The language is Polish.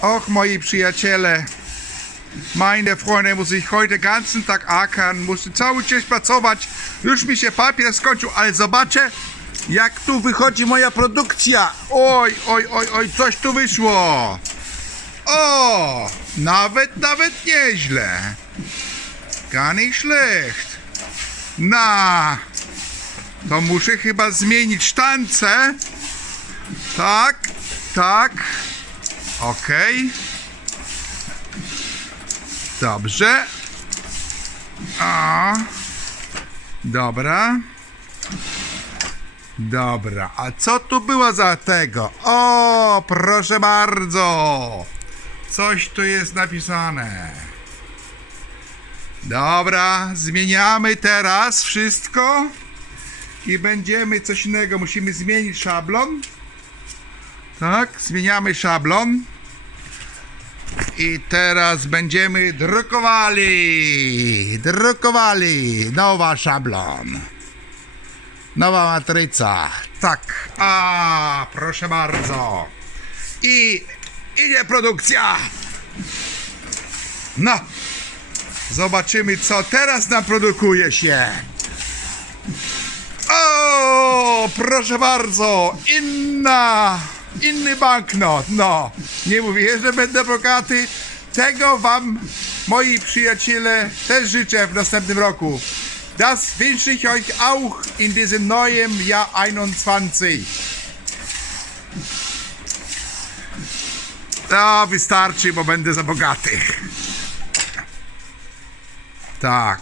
Och, moi przyjaciele, meine Freunde, muss ich heute ganzen Tag ackern, musste cały dzień pracować, już mi się papier skończył, ale zobaczę, jak tu wychodzi moja produkcja. Oj, oj, oj, oj, coś tu wyszło. O, nawet, nawet nieźle. Gar nicht schlecht. Na, to muszę chyba zmienić sztance. Tak, tak. Okej. Dobrze. A. Dobra. Dobra, a co tu było za tego? O, proszę bardzo. Coś tu jest napisane. Dobra, zmieniamy teraz wszystko i będziemy coś innego. Musimy zmienić szablon. Tak, zmieniamy szablon. I teraz będziemy drukowali. Drukowali. Nowa szablon. Nowa matryca. Tak. A, proszę bardzo. I idzie produkcja. No. Zobaczymy, co teraz naprodukuje się. O, proszę bardzo, inna, inny banknot. No, nie mówię, że będę bogaty. Tego wam, moi przyjaciele, też życzę w następnym roku. Das wünsche ich euch auch in diesem neuen Jahr 21. No, wystarczy, bo będę za bogaty. Tak.